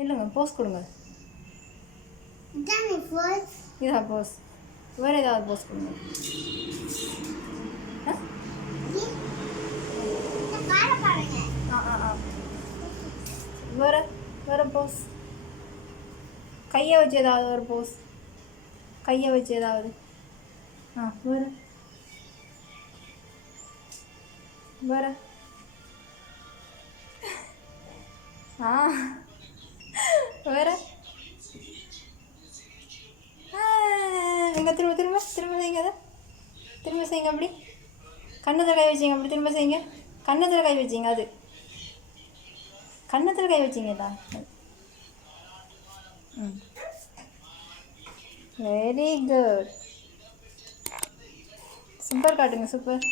இல்லைங்க போஸ் கொடுங்க. இதா போஸ். வேறு ஏதாவது போஸ் கொடுங்க. வேறு வேறு போஸ். கையை வச்சு ஏதாவது ஒரு போஸ். கையை வச்சு ஏதாவது. வேறு வேறு. வேறு. எங்கே திரும்ப திரும்ப திரும்ப செய்யுங்க. அதை திரும்ப செய்யுங்க. அப்படி கன்னத்தில் கை வச்சிங்க. அப்படி திரும்ப செய்யுங்க. கன்னத்தில் கை வச்சிங்க. அது கன்னத்தில் கை வச்சிங்கடா. Very good. சூப்பர் காட்டுங்க. சூப்பர்.